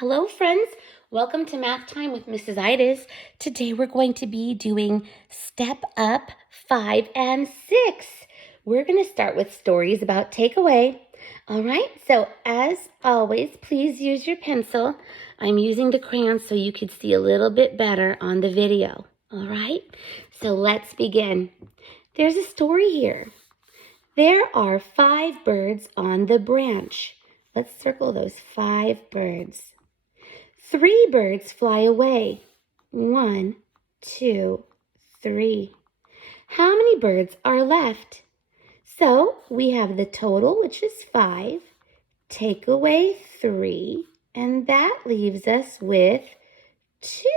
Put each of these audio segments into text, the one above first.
Hello, friends. Welcome to Math Time with Mrs. Itis. Today we're going to be doing Step Up 5 and 6. We're going to start with stories about takeaway. All right, so as always, please use your pencil. I'm using the crayon so you could see a little bit better on the video. All right, so let's begin. There's a story here. There are 5 birds on the branch. Let's circle those 5 birds. 3 birds fly away. 1, 2, 3. How many birds are left? So we have the total, which is 5. Take away 3, and that leaves us with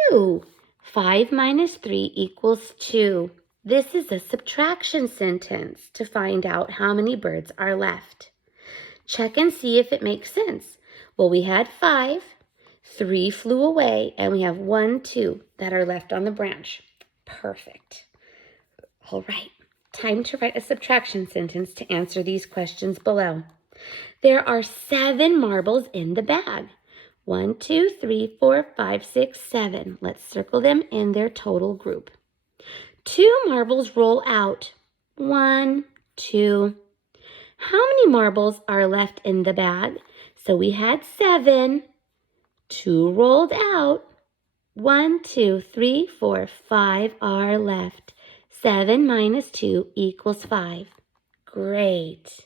2. 5 minus 3 equals 2. This is a subtraction sentence to find out how many birds are left. Check and see if it makes sense. Well, we had 5. 3 flew away, and we have 1, 2 that are left on the branch. Perfect. All right, time to write a subtraction sentence to answer these questions below. There are 7 marbles in the bag. 1, 2, 3, 4, 5, 6, 7. Let's circle them in their total group. 2 marbles roll out. 1, 2. How many marbles are left in the bag? So we had 7. 2 rolled out. 1, 2, 3, 4, 5 are left. 7 minus 2 equals 5. Great.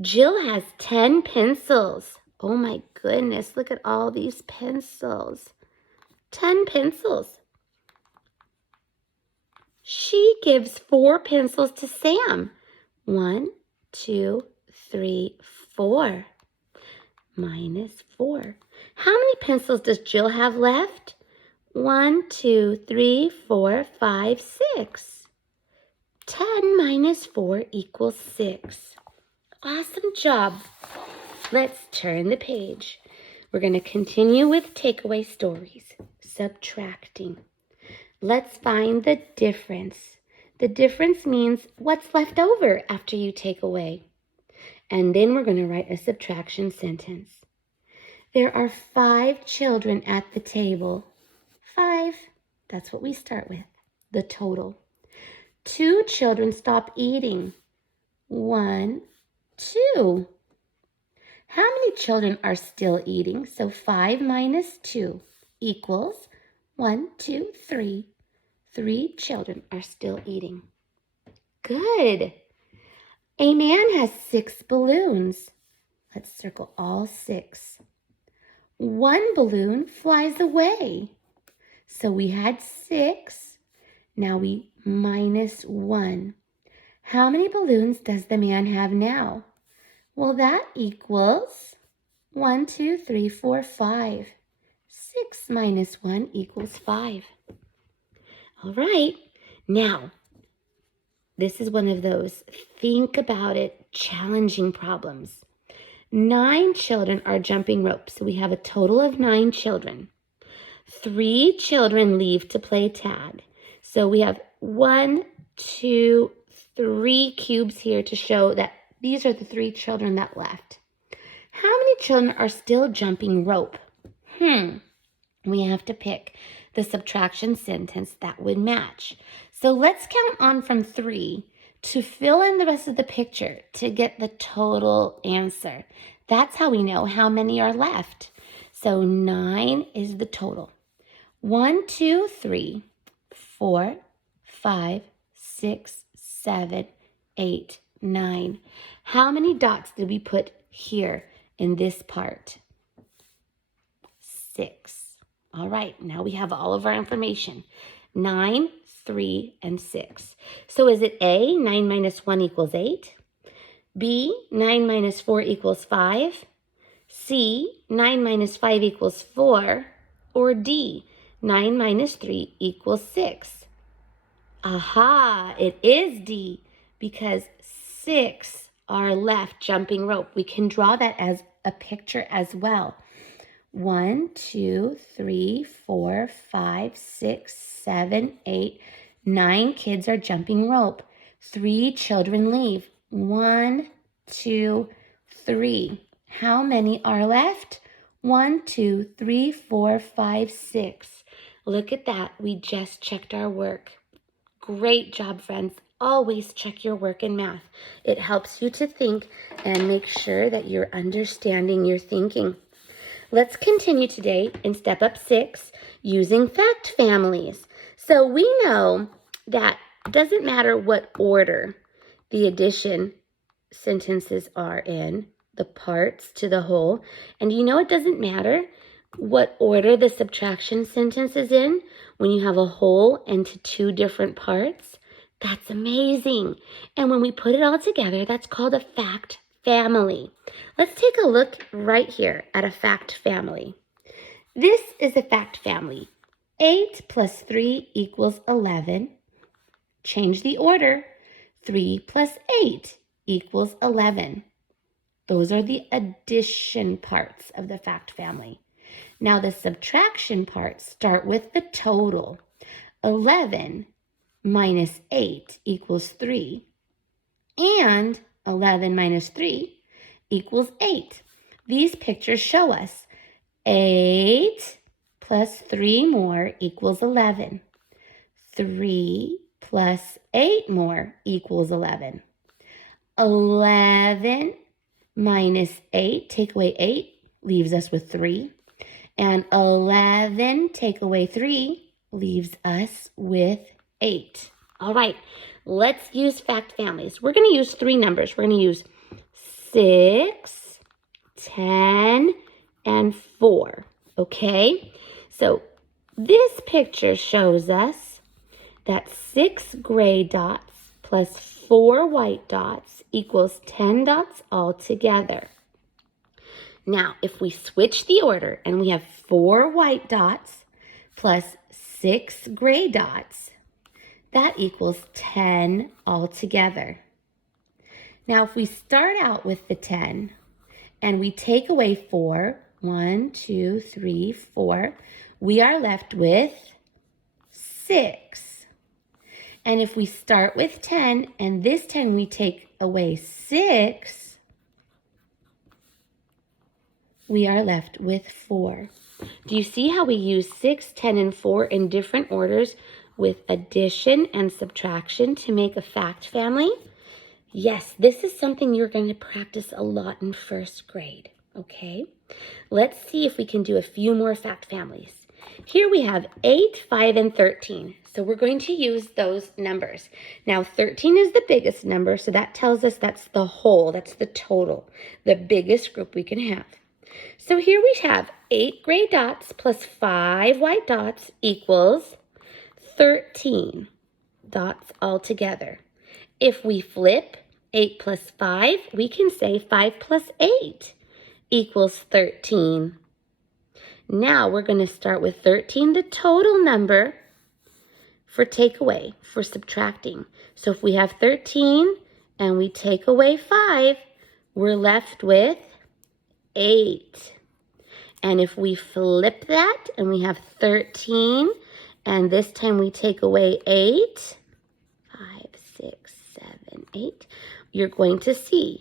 Jill has 10 pencils. Oh my goodness, look at all these pencils. 10 pencils. She gives 4 pencils to Sam. 1, 2, 3, 4. Minus 4. How many pencils does Jill have left? 1, 2, 3, 4, 5, 6. 10 minus 4 equals 6. Awesome job. Let's turn the page. We're going to continue with takeaway stories, subtracting. Let's find the difference. The difference means what's left over after you take away. And then we're going to write a subtraction sentence. There are 5 children at the table. 5. That's what we start with, the total. 2 children stop eating. 1, 2. How many children are still eating? So 5 minus 2 equals 1, 2, 3. 3 children are still eating. Good. A man has 6 balloons. Let's circle all 6. 1 balloon flies away. So we had 6. Now we minus 1. How many balloons does the man have now? Well, that equals 1, 2, 3, 4, 5. 6 minus 1 equals 5. All right. Now, this is one of those think about it, challenging problems. 9 children are jumping rope, so we have a total of 9 children. 3 children leave to play tag. So we have 1, 2, 3 cubes here to show that these are the 3 children that left. How many children are still jumping rope? We have to pick the subtraction sentence that would match. So let's count on from 3 to fill in the rest of the picture to get the total answer. That's how we know how many are left. So 9 is the total. 1, 2, 3, 4, 5, 6, 7, 8, 9. How many dots did we put here in this part? 6. All right, now we have all of our information. 9, 3, and 6. So is it A, 9 minus 1 equals 8? B, 9 minus 4 equals 5? C, 9 minus 5 equals 4? Or D, 9 minus 3 equals 6? Aha, it is D, because 6 are left jumping rope. We can draw that as a picture as well. 1, 2, 3, 4, 5, 6, 7, 8, 9 kids are jumping rope. 3 children leave. 1, 2, 3. How many are left? 1, 2, 3, 4, 5, 6. Look at that. We just checked our work. Great job, friends. Always check your work in math. It helps you to think and make sure that you're understanding your thinking. Let's continue today in step up 6 using fact families. So we know that it doesn't matter what order the addition sentences are in, the parts to the whole. And you know it doesn't matter what order the subtraction sentence is in when you have a whole into two different parts. That's amazing. And when we put it all together, that's called a fact family. Let's take a look right here at a fact family. This is a fact family. 8 plus 3 equals 11. Change the order. 3 plus 8 equals 11. Those are the addition parts of the fact family. Now the subtraction parts start with the total. 11 minus 8 equals 3. And 11 minus 3 equals 8. These pictures show us 8 plus 3 more equals 11. 3 plus 8 more equals 11. 11 minus 8, take away 8, leaves us with 3. And 11 take away 3 leaves us with 8. All right, let's use fact families. We're going to use 3 numbers. We're going to use 6, 10, and 4. Okay, so this picture shows us that 6 gray dots plus 4 white dots equals 10 dots altogether. Now, if we switch the order and we have 4 white dots plus 6 gray dots, that equals 10 altogether. Now, if we start out with the 10 and we take away 4, 1, 2, 3, 4, we are left with 6. And if we start with 10 and this 10 we take away 6, we are left with 4. Do you see how we use 6, 10, and 4 in different orders with addition and subtraction to make a fact family? Yes, this is something you're going to practice a lot in first grade, okay? Let's see if we can do a few more fact families. Here we have 8, 5, and 13. So we're going to use those numbers. Now 13 is the biggest number, so that tells us that's the whole, that's the total, the biggest group we can have. So here we have 8 gray dots plus 5 white dots equals 13 dots altogether. If we flip 8 plus 5, we can say 5 plus 8 equals 13. Now we're going to start with 13, the total number, for takeaway, for subtracting. So if we have 13 and we take away 5, we're left with 8. And if we flip that and we have 13 and this time we take away 8, 5, 6, 7, 8, you're going to see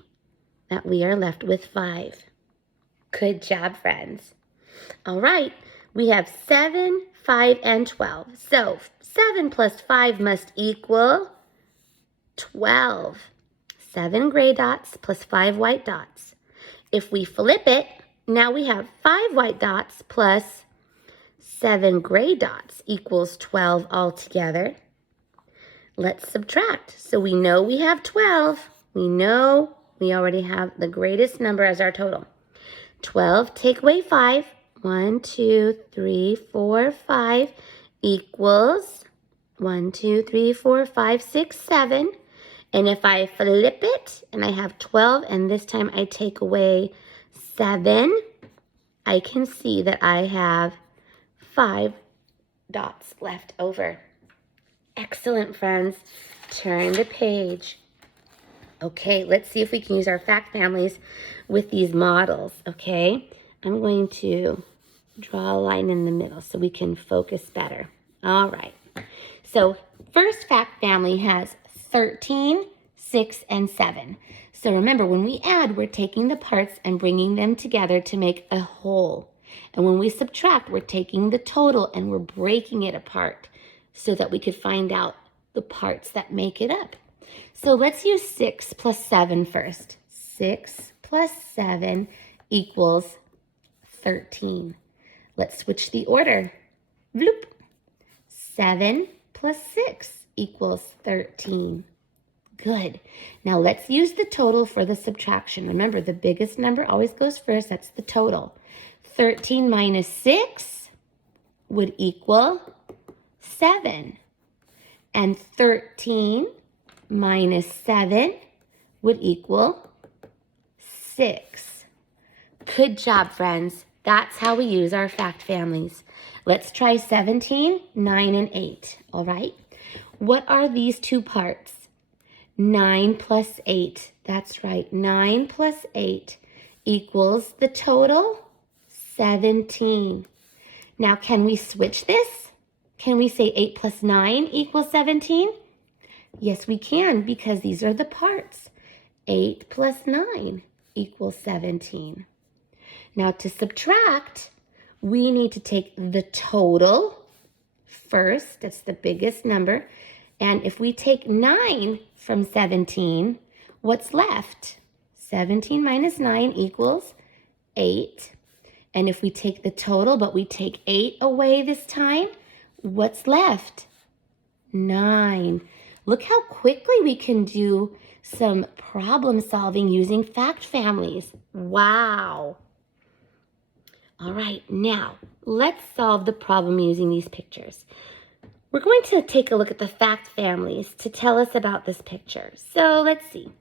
that we are left with 5. Good job, friends. All right, we have 7, 5, and 12. So 7 plus 5 must equal 12. 7 gray dots plus 5 white dots. If we flip it, now we have 5 white dots plus 7 gray dots equals 12 altogether. Let's subtract. So we know we have 12. We know we already have the greatest number as our total. 12 take away 5. 1, 2, 3, 4, 5 equals 1, 2, 3, 4, 5, 6, 7. And if I flip it and I have 12 and this time I take away 7, I can see that I have 5 dots left over. Excellent, friends. Turn the page. Okay, let's see if we can use our fact families with these models, okay? I'm going to draw a line in the middle so we can focus better. All right. So first fact family has 13, 6, and 7. So remember, when we add, we're taking the parts and bringing them together to make a whole. And when we subtract, we're taking the total and we're breaking it apart so that we could find out the parts that make it up. So let's use 6 plus 7 first. 6 plus 7 equals 13. Let's switch the order. Bloop. 7 plus 6 equals 13. Good. Now let's use the total for the subtraction. Remember, the biggest number always goes first. That's the total. 13 minus 6 would equal 7. And 13 minus 7 would equal 6. Good job, friends. That's how we use our fact families. Let's try 17, 9, and 8, all right? What are these two parts? 9 plus 8. That's right. 9 plus 8 equals the total 17. Now, can we switch this? Can we say 8 plus 9 equals 17? Yes, we can, because these are the parts. 8 plus 9 equals 17. Now, to subtract, we need to take the total first. That's the biggest number. And if we take 9 from 17, what's left? 17 minus 9 equals 8. And if we take the total, but we take 8 away this time, what's left? 9. Look how quickly we can do some problem solving using fact families. Wow. All right, now let's solve the problem using these pictures. We're going to take a look at the fact families to tell us about this picture. So let's see.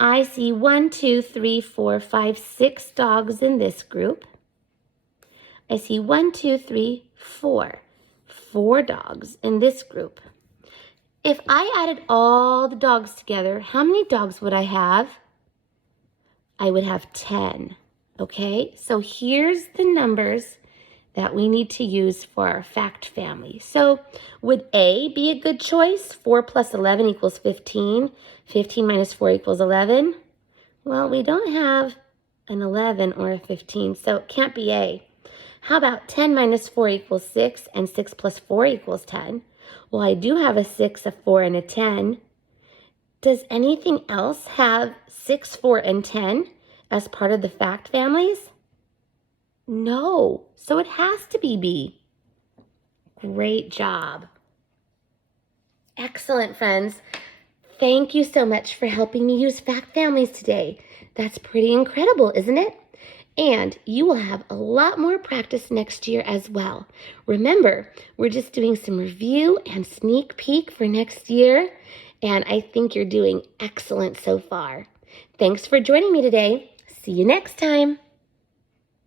I see 1, 2, 3, 4, 5, 6 dogs in this group. I see 1, 2, 3, 4. 4 dogs in this group. If I added all the dogs together, how many dogs would I have? I would have 10. Okay, so here's the numbers that we need to use for our fact family. So would A be a good choice? 4 plus 11 equals 15. 15 minus 4 equals 11. Well, we don't have an 11 or a 15, so it can't be A. How about 10 minus 4 equals 6 and 6 plus 4 equals 10? Well, I do have a 6, a 4, and a 10. Does anything else have 6, 4, and 10 as part of the fact families? No, so it has to be B. Great job. Excellent, friends. Thank you so much for helping me use fact families today. That's pretty incredible, isn't it? And you will have a lot more practice next year as well. Remember, we're just doing some review and sneak peek for next year, and I think you're doing excellent so far. Thanks for joining me today. See you next time.